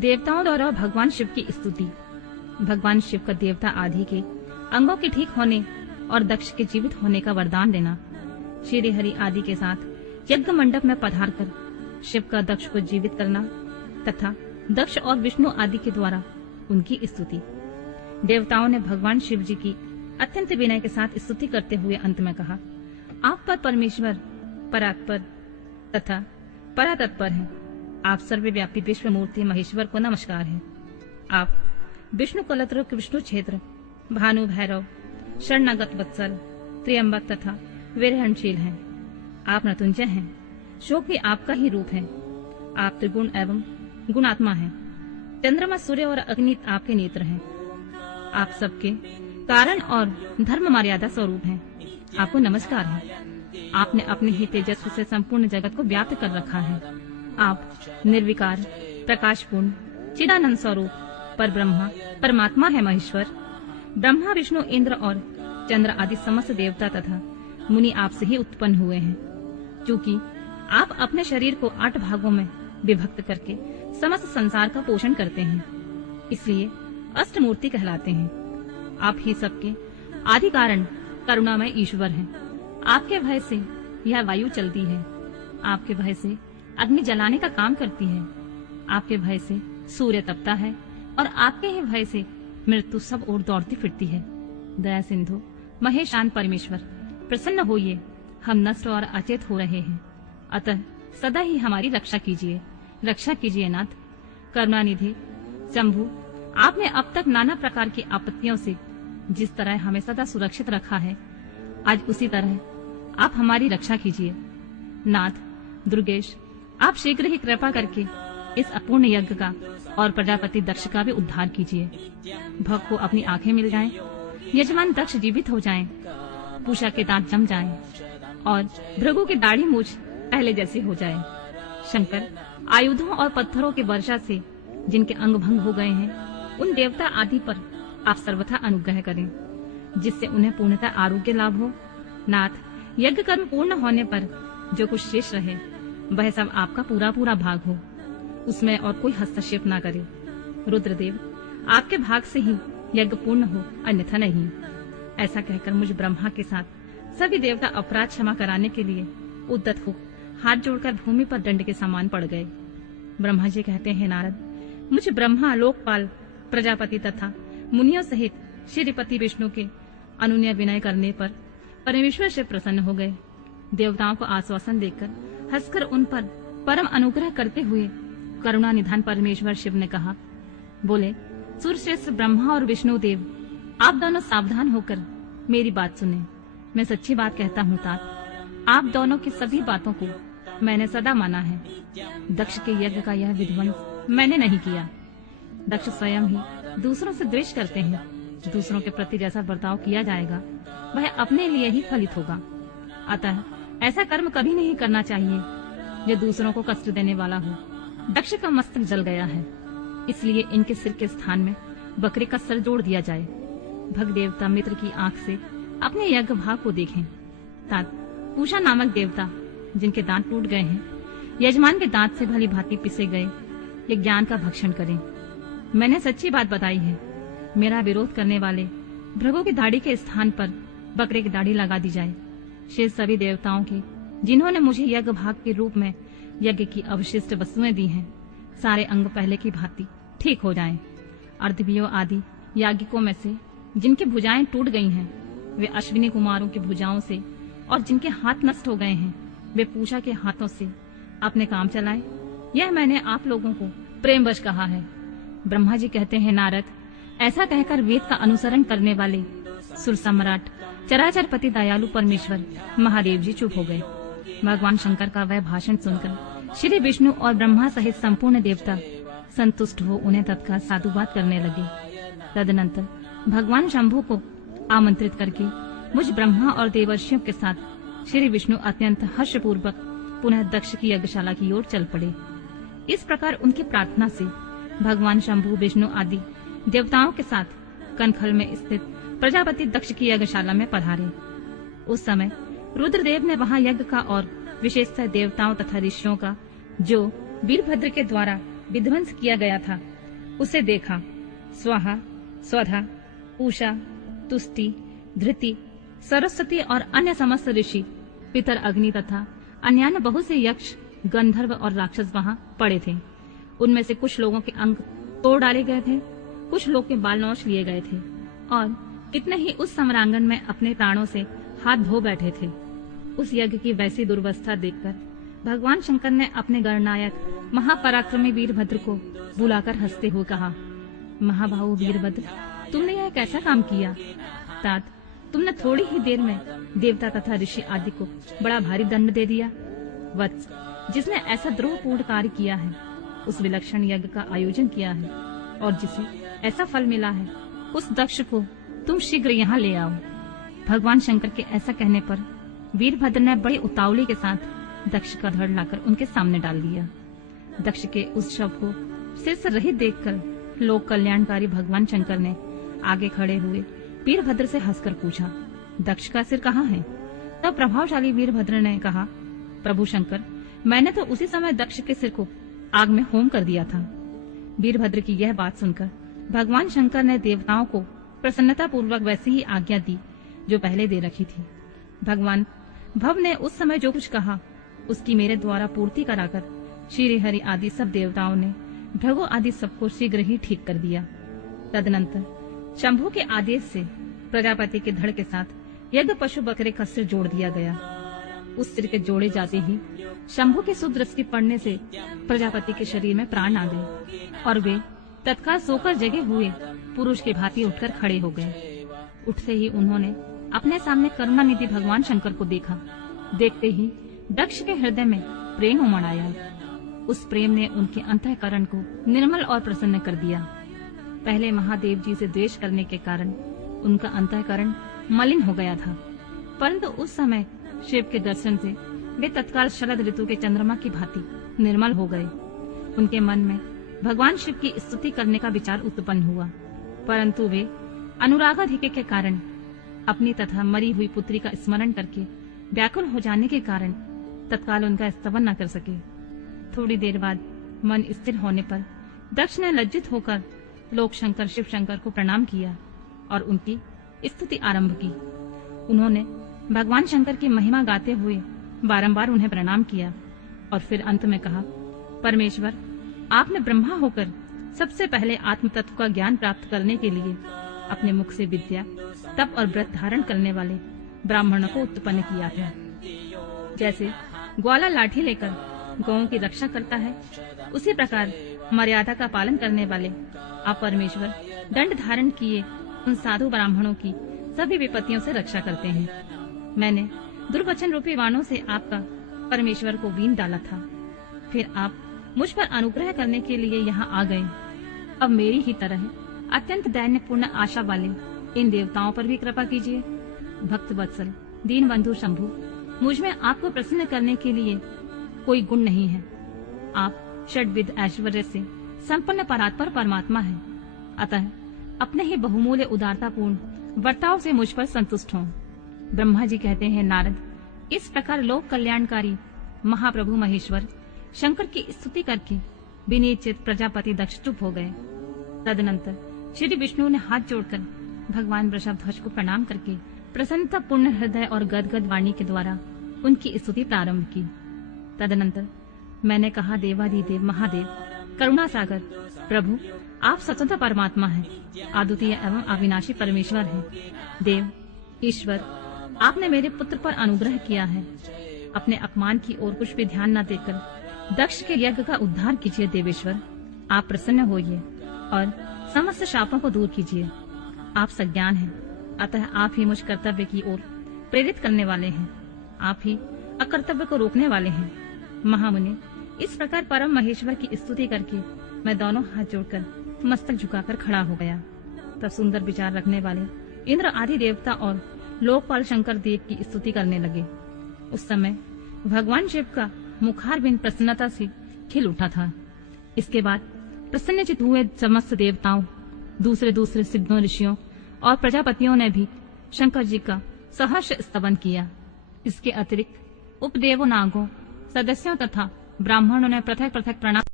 देवताओं द्वारा भगवान शिव की स्तुति। भगवान शिव का देवता आदि के अंगों के ठीक होने और दक्ष के जीवित होने का वरदान देना। श्री हरि आदि के साथ यज्ञ मंडप में पधार कर शिव का दक्ष को जीवित करना तथा दक्ष और विष्णु आदि के द्वारा उनकी स्तुति। देवताओं ने भगवान शिव जी की अत्यंत विनय के साथ स्तुति करते हुए अंत में कहा, आप पर परमेश्वर परात्पर तथा परातत्पर हैं। आप सर्वव्यापी विश्व मूर्ति महेश्वर को नमस्कार है। आप विष्णु कलत्र विष्णु क्षेत्र भानु भैरव शरणागत वत्सल त्र्यंबक तथा विरहणशील हैं। आप मृत्युंजय हैं। शोक भी आपका ही रूप है। आप त्रिगुण एवं गुणात्मा हैं। चंद्रमा सूर्य और अग्नि आपके नेत्र हैं। आप सबके कारण और धर्म मर्यादा स्वरूप हैं। आपको नमस्कार है। आपने अपने ही तेजस्व से संपूर्ण जगत को व्याप्त कर रखा है। आप निर्विकार प्रकाशपूर्ण चिदानंद स्वरूप पर ब्रह्मा परमात्मा है महेश्वर। ब्रह्मा विष्णु इंद्र और चंद्र आदि समस्त देवता तथा मुनि आपसे ही उत्पन्न हुए हैं। क्योंकि आप अपने शरीर को 8 भागों में विभक्त करके समस्त संसार का पोषण करते हैं, इसलिए अष्टमूर्ति कहलाते हैं। आप ही सबके आदि कारण करुणामय ईश्वर हैं। आपके भय से यह वायु चलती है। आपके भय से अग्नि जलाने का काम करती है। आपके भय से सूर्य तपता है और आपके ही भय से मृत्यु सब ओर दौड़ती फिरती है। दया सिंधु महेशान परमेश्वर प्रसन्न होइए। हम नष्ट और अचेत हो रहे हैं, अतः सदा ही हमारी रक्षा कीजिए नाथ। करुणानिधि शंभु, आपने अब तक नाना प्रकार की आपत्तियों से जिस तरह हमें सदा सुरक्षित रखा है, आज उसी तरह आप हमारी रक्षा कीजिए। नाथ दुर्गेश, आप शीघ्र ही कृपा करके इस अपूर्ण यज्ञ का और प्रजापति दक्ष का भी उद्धार कीजिए। भक्त को अपनी आंखें मिल जाएं, यजमान दक्ष जीवित हो जाएं, पूषा के दांत जम जाएं और भृगु की दाढ़ी मूछ पहले जैसी हो जाए। शंकर, आयुधों और पत्थरों की वर्षा से जिनके अंग भंग हो गए हैं, उन देवता आदि पर आप सर्वथा अनुग्रह करें, जिससे उन्हें पूर्णतः आरोग्य लाभ हो। नाथ, यज्ञ कर्म पूर्ण होने पर जो कुछ शेष रहे वह सब आपका पूरा पूरा भाग हो, उसमें और कोई हस्तक्षेप न करे। रुद्रदेव, आपके भाग से ही यज्ञ पूर्ण हो, अन्यथा नहीं। ऐसा कहकर मुझ ब्रह्मा के साथ सभी देवता अपराध क्षमा कराने के लिए उद्यत हो हाथ जोड़कर भूमि पर दंड के समान पड़ गए। ब्रह्मा जी कहते हैं, नारद, मुझ ब्रह्मा लोकपाल प्रजापति तथा मुनियों सहित श्रीपति विष्णु के अनुनय विनय करने पर परमेश्वर से प्रसन्न हो गए। देवताओं को आश्वासन देकर हंसकर उन पर परम अनुग्रह करते हुए करुणा निधान परमेश्वर शिव ने कहा, बोले, सूर्यश्रेष्ठ ब्रह्मा और विष्णु देव, आप दोनों सावधान होकर मेरी बात सुने। मैं सच्ची बात कहता हूँ तात, आप दोनों की सभी बातों को मैंने सदा माना है। दक्ष के यज्ञ का यह विध्वंस मैंने नहीं किया। दक्ष स्वयं ही दूसरों से द्वेष करते हैं। दूसरों के प्रति जैसा बर्ताव किया जाएगा वह अपने लिए ही फलित होगा। अतः ऐसा कर्म कभी नहीं करना चाहिए जो दूसरों को कष्ट देने वाला हो। दक्ष का मस्तक जल गया है, इसलिए इनके सिर के स्थान में बकरे का सर जोड़ दिया जाए। भग देवता मित्र की आंख से अपने यज्ञ भाग को देखें। तात, पूषा नामक देवता जिनके दांत टूट गए हैं, यजमान के दांत से भली भांति पिसे गए ये ज्ञान का भक्षण करें। मैंने सच्ची बात बताई है। मेरा विरोध करने वाले भृगु की दाढ़ी के स्थान पर बकरे की दाढ़ी लगा दी जाए। शेष सभी देवताओं के जिन्होंने मुझे यज्ञ भाग के रूप में यज्ञ की अवशिष्ट वस्तुएं दी हैं, सारे अंग पहले की भांति ठीक हो जाएं। अर्धवियों आदि याज्ञिकों में से जिनकी भुजाएं टूट गई हैं, वे अश्विनी कुमारों की भुजाओं से, और जिनके हाथ नष्ट हो गए हैं वे पूषा के हाथों से अपने काम चलाएं। यह मैंने आप लोगों को प्रेमवश कहा है। ब्रह्मा जी कहते हैं, नारद, ऐसा कहकर वेद का अनुसरण करने वाले सुर सम्राट चराचर पति दयालु परमेश्वर महादेव जी चुप हो गए। भगवान शंकर का वह भाषण सुनकर श्री विष्णु और ब्रह्मा सहित संपूर्ण देवता संतुष्ट हो उन्हें तत्काल साधुवाद करने लगे। तदनंतर भगवान शंभु को आमंत्रित करके मुझ ब्रह्मा और देवर्षियों के साथ श्री विष्णु अत्यंत हर्षपूर्वक पुनः दक्ष की यज्ञशाला की ओर चल पड़े। इस प्रकार उनकी प्रार्थना से भगवान शंभु विष्णु आदि देवताओं के साथ कनखल में स्थित प्रजापति दक्ष की यज्ञशाला में पधारे। उस समय रुद्रदेव ने वहां यज्ञ का और विशेषतः देवताओं तथा ऋषियों का जो वीरभद्र के द्वारा विध्वंस किया गया था उसे देखा। स्वाहा, स्वधा, पूषा, तुष्टि, धृति, सरस्वती और अन्य समस्त ऋषि, पितर अग्नि तथा अन्यान्य बहुत से यक्ष, गंधर्व और राक्षस वहां पड़े थे। उनमें से कुछ लोगों के अंग तोड़ डाले गए थे, कुछ लोग के बाल नोच लिए गए थे और कितने ही उस सम्रांगण में अपने प्राणों से हाथ धो बैठे थे। उस यज्ञ की वैसी दुर्वस्था देखकर भगवान शंकर ने अपने गणनायक महापराक्रमी वीरभद्र को बुलाकर हंसते हुए कहा, महाबाहु वीरभद्र, तुमने यह कैसा काम किया? तात, तुमने थोड़ी ही देर में देवता तथा ऋषि आदि को बड़ा भारी दंड दे दिया। वत्स, जिसने ऐसा द्रोहपूर्ण कार्य किया है, उस विलक्षण यज्ञ का आयोजन किया है और जिसे ऐसा फल मिला है, उस दक्ष को तुम शीघ्र यहाँ ले आओ। भगवान शंकर के ऐसा कहने पर वीरभद्र ने बड़े उतावली के साथ दक्ष का धड़ लाकर उनके सामने डाल दिया। दक्ष के उस शव को सिर से रहित देखकर लोक कल्याणकारी भगवान शंकर ने आगे खड़े हुए वीरभद्र से हंसकर पूछा, दक्ष का सिर कहाँ है? तब प्रभावशाली वीरभद्र ने कहा, प्रभु शंकर, मैंने तो उसी समय दक्ष के सिर को आग में होम कर दिया था। वीरभद्र की यह बात सुनकर भगवान शंकर ने देवताओं को प्रसन्नता पूर्वक वैसी ही आज्ञा दी जो पहले दे रखी थी। भगवान भव ने उस समय जो कुछ कहा उसकी मेरे द्वारा पूर्ति कराकर श्री हरि आदि सब देवताओं ने भृगु आदि सबको शीघ्र ही ठीक कर दिया। तदनंतर शंभु के आदेश से प्रजापति के धड़ के साथ यज्ञ पशु बकरे का सिर जोड़ दिया गया। उस सिर के जोड़े जाते ही शंभु की सुदृष्टि पड़ने से प्रजापति के शरीर में प्राण आ गए और वे तत्काल सोकर जगे हुए पुरुष की भांति उठकर खड़े हो गए। उठते ही उन्होंने अपने सामने करुणानिधि भगवान शंकर को देखा। देखते ही दक्ष के हृदय में प्रेम उमड़ आया। उस प्रेम ने उनके अंतःकरण को निर्मल और प्रसन्न कर दिया। पहले महादेव जी से द्वेष करने के कारण उनका अंतःकरण मलिन हो गया था, परंतु उस समय शिव के दर्शन से वे तत्काल शरद ऋतु के चंद्रमा की भांति निर्मल हो गए। उनके मन में भगवान शिव की स्तुति करने का विचार उत्पन्न हुआ, परंतु वे अनुरागाधिक्य के कारण अपनी तथा मरी हुई पुत्री का स्मरण करके व्याकुल हो जाने के कारण तत्काल उनका स्तवन न कर सके। थोड़ी देर बाद मन स्थिर होने पर दक्ष ने लज्जित होकर लोक शंकर शिव शंकर को प्रणाम किया और उनकी स्तुति आरंभ की। उन्होंने भगवान शंकर की महिमा गाते हुए बारंबार उन्हें प्रणाम किया और फिर अंत में कहा, परमेश्वर, आपने ब्रह्मा होकर सबसे पहले आत्म तत्व का ज्ञान प्राप्त करने के लिए अपने मुख से विद्या, तप और व्रत धारण करने वाले ब्राह्मणों को उत्पन्न किया था। जैसे ग्वाला लाठी लेकर गौओं की रक्षा करता है, उसी प्रकार मर्यादा का पालन करने वाले आप परमेश्वर दंड धारण किए उन साधु ब्राह्मणों की सभी विपत्तियों से रक्षा करते हैं। मैंने दुर्वचन रूपी वाणों से आपका परमेश्वर को वीन डाला था, फिर आप मुझ पर अनुग्रह करने के लिए यहाँ आ गए। अब मेरी ही तरह अत्यंत दैन्यपूर्ण आशा वाले इन देवताओं पर भी कृपा कीजिए। भक्त वत्सल दीन बंधु शंभु, मुझ में आपको प्रसन्न करने के लिए कोई गुण नहीं है। आप षड्विध ऐश्वर्य से संपन्न परात्पर परमात्मा है, अतः अपने ही बहुमूल्य उदारतापूर्ण वर्ताव से मुझ पर संतुष्ट हों। ब्रह्मा जी कहते हैं, नारद, इस प्रकार लोक कल्याणकारी महाप्रभु महेश्वर शंकर की स्तुति करके विनीचित प्रजापति दक्ष चुप हो गए। तदनंतर श्री विष्णु ने हाथ जोड़कर भगवान वृषभध्वज को प्रणाम करके प्रसन्नता पूर्ण हृदय और गदगद वाणी के द्वारा उनकी स्तुति प्रारंभ की। तदनंतर मैंने कहा, देवाधिदेव महादेव, करुणा सागर प्रभु, आप स्वतंत्र परमात्मा हैं, अद्वितीय एवं अविनाशी परमेश्वर हैं। देव ईश्वर, आपने मेरे पुत्र पर अनुग्रह किया है। अपने अपमान की ओर कुछ भी ध्यान न देकर दक्ष के यज्ञ का उद्धार कीजिए। देवेश्वर, आप प्रसन्न होइए और समस्त शापों को दूर कीजिए। आप सज्ञान हैं, अतः आप ही मुझ कर्तव्य की ओर प्रेरित करने वाले हैं। आप ही अकर्तव्य को रोकने वाले हैं। महामुनि, इस प्रकार परम महेश्वर की स्तुति करके मैं दोनों हाथ जोड़कर मस्तक झुकाकर खड़ा हो गया। तब सुंदर विचार रखने वाले इंद्र आदि देवता और लोकपाल शंकर देव की स्तुति करने लगे। उस समय भगवान शिव का मुखारबिंद प्रसन्नता से खिल उठा था। इसके बाद प्रसन्नचित हुए समस्त देवताओं, दूसरे दूसरे सिद्धों, ऋषियों और प्रजापतियों ने भी शंकर जी का सहर्ष स्तवन किया। इसके अतिरिक्त उपदेवों, नागों, सदस्यों तथा ब्राह्मणों ने पृथक पृथक प्रणाम